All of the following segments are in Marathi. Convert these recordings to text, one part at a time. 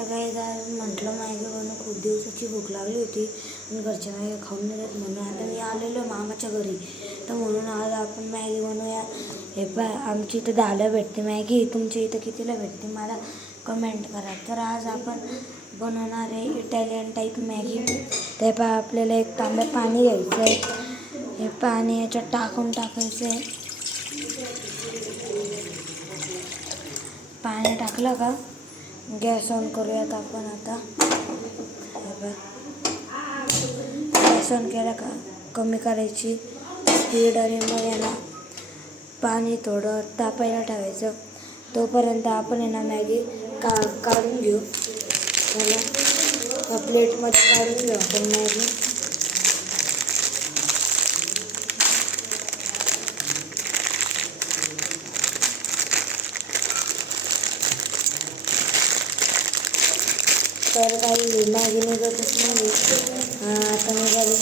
तर काही म्हटलं मॅगी बनवून खूप दिवसाची भूक लागली होती आणि घरच्या मॅगी खाऊन नाही देत म्हणून आता मी आलेलो मामाच्या घरी. तर म्हणून आज आपण मॅगी बनवूया. हे पाय आमची इथं 10ला भेटते मॅगी, तुमच्या इथं कितीला भेटते मला कमेंट करा. तर आज आपण बनवणार आहे इटालियन टाईप मॅगी. ते पाय आपल्याला एक तांब्या पाणी घ्यायचं आहे. हे पाणी याच्यात टाकायचं आहे. पाणी टाकलं का गॅस ऑन करूयात आपण आता. गॅस ऑन केला का कमी करायची स्पीड आणि मग याला पाणी थोडं तापायला ठेवायचं. तोपर्यंत आपण यांना मॅगी काढून घेऊ. त्याला प्लेटमध्ये काढून घेऊ आपण मॅगी. तर काही मॅगी निघतच नाही. आता निघाली.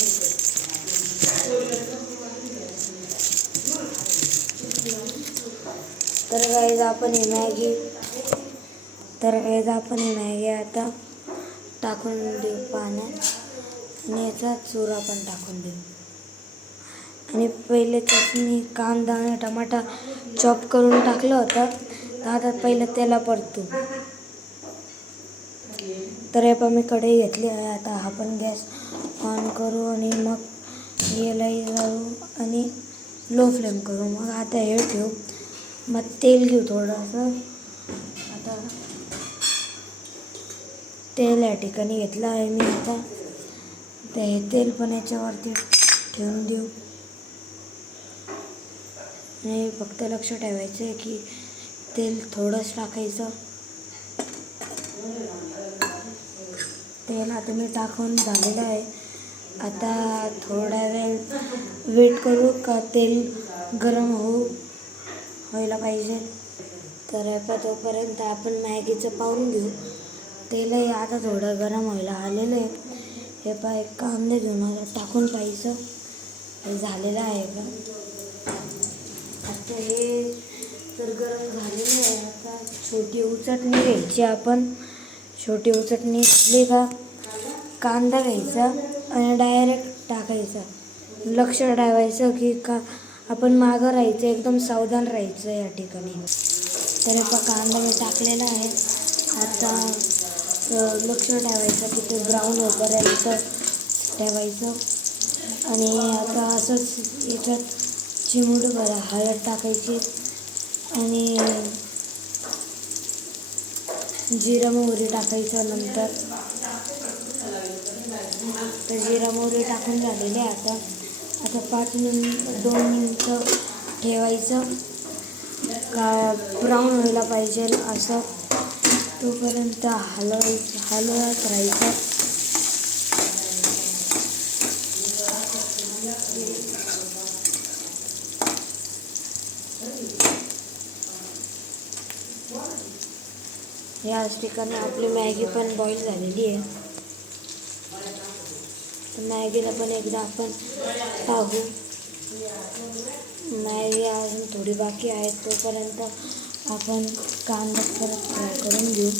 तर गाईज आपण ही मॅगी आता टाकून देऊ पाण्यात आणि याचा चुरा पण टाकून देऊ. आणि पहिले चटणी कांदा आणि टमाटा चॉप करून टाकलं होतं. तर आता पहिलं त्याला परतू. तर हे पण मी कढई घेतली आहे. आता आपण गॅस ऑन करू आणि मग यालाही जाऊ आणि लो फ्लेम करू. मग आता हे ठेवू. मग तेल घेऊ थोडंसं. आता तेल या ठिकाणी घेतलं आहे मी. आता ते तेल पण याच्यावरती ठेवून देऊ. आणि फक्त लक्ष ठेवायचं आहे की तेल थोडंच टाकायचं. तेल आता मी टाकून झालेलं आहे. आता थोडा वेळ वेट करू का तेल गरम व्हायला पाहिजे. तर तोपर्यंत आपण मॅगीचं पाहून घेऊ. तेलही आता थोडं गरम व्हायला आलेलं आहे. हे पाय कांदे घेऊन टाकून पाहायचं हे झालेलं आहे का. आता हे तर गरम झालेलं आहे. आता छोटी उचटणी घ्यायची आपण. छोटी उचटणी घेतली का कांदा घ्यायचा आणि डायरेक्ट टाकायचा. लक्ष ठेवायचं की आपण मागं राहायचं, एकदम सावधान राहायचं या ठिकाणी. तर कांदा मी टाकलेला आहे. आता लक्ष ठेवायचं की ते ब्राऊन होईपर्यंत ठेवायचं. आणि आता असंच याच्यात चिमूटभर हळद टाकायची आणि जिरा मोहरी टाकायचं नंतर. तर जिरा मोहरी टाकून झालेली आहे. आता 2 मिनिटं ठेवायचं का ब्राऊन व्हायला पाहिजे असं. तोपर्यंत हलवत राहायचं. याच ठिकाणी आपली मॅगी पण बॉईल झालेली आहे. तर मॅगीला पण एकदा आपण पाहू. मॅगी अजून थोडी बाकी आहे. तोपर्यंत आपण कांदा परत फ्राय करून घेऊ.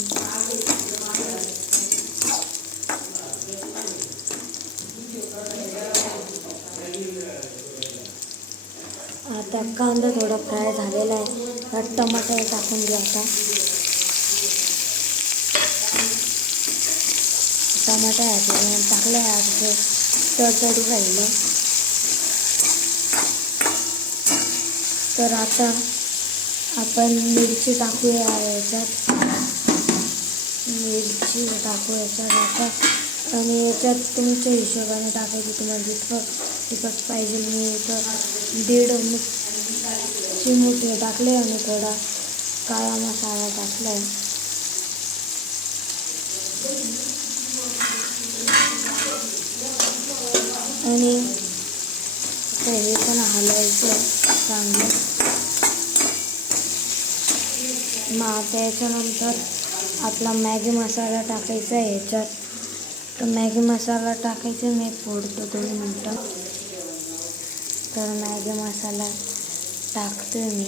आता कांदा थोडा फ्राय झालेला आहे. तर टमाटर टाकून घेऊ. आता टमाटर टाकलं आहे. आता तडतडू राहिलं. तर आता आपण मिरची टाकूया याच्यात. आता आणि याच्यात तुमच्या हिशोबाने टाकायची. तुम्हाला जितकं तिखट पाहिजे. मी इथं 1.5 चिमूट टाकले आणि थोडा काळा मसाला टाकला आहे. आणि हे पण हलवायचं चांगलं. मग आता याच्यानंतर आपला मॅगी मसाला टाकायचा आहे याच्यात. तर मॅगी मसाला टाकायचा मी फोडतो 2 मिनटं. तर मॅगी मसाला टाकते मी.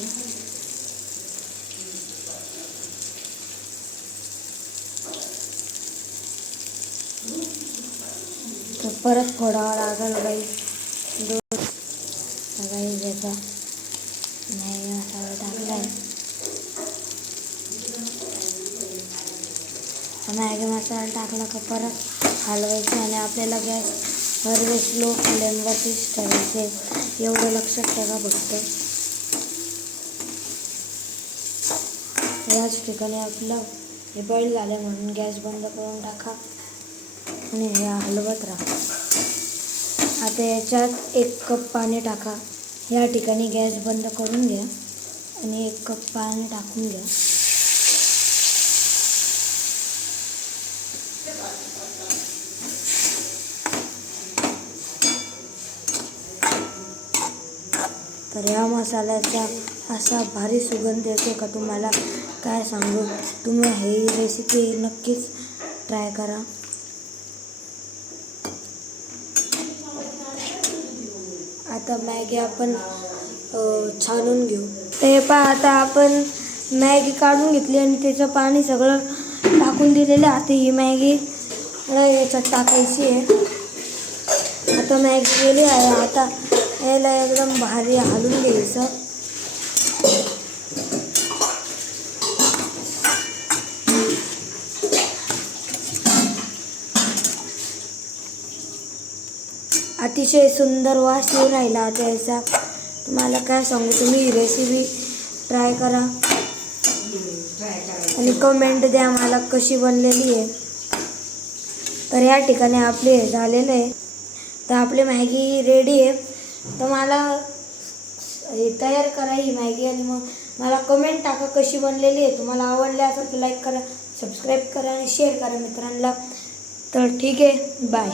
तर परत फोडावा लागेल गाईस. गाईस याचा मॅगी मसाला टाकला आहे. मॅगी मसाला टाकला का परत हलवायचं आणि आपल्याला गॅस स्लो फ्लेमवरतीच ठेवायचे. एवढं लक्षात ठेवा फक्त. याच ठिकाणी आपलं हे बॉईल झालं म्हणून गॅस बंद करून टाका आणि हे हलवत राहा. आता याच्यात 1 कप पाणी टाका. या ठिकाणी गॅस बंद करून घ्या आणि 1 कप पाणी टाकून घ्या. तर या मसाल्याचा असा भारी सुगंध येतो का तुम्हाला काय सांगू. तुम्ही ही रेसिपी नक्कीच ट्राय करा. आता मॅगी आपण छानून घेऊ. ते आता आपण मॅगी काढून घेतली आणि त्याचं पाणी सगळं टाकून दिलेलं. आता ही मॅगी याच्यात टाकायची आहे. आता मॅगी गेली आहे. आता याला एकदम भारी हलवून घ्यायचं. अतिशय सुंदर वास येऊ राहिला त्याचा. तुम्हाला काय सांगू. तुम्ही ही रेसिपी ट्राय करा आणि कमेंट द्या मला कशी बनलेली आहे. तर या ठिकाणी आपले झालेलं आहे. तर आपली मॅगी रेडी आहे. तर मला हे तयार करा ही मॅगी आणि मग मला कमेंट टाका कशी बनलेली आहे. तुम्हाला आवडली असेल तर लाईक करा, सबस्क्राईब करा आणि शेअर करा मित्रांना. तर ठीक आहे, बाय.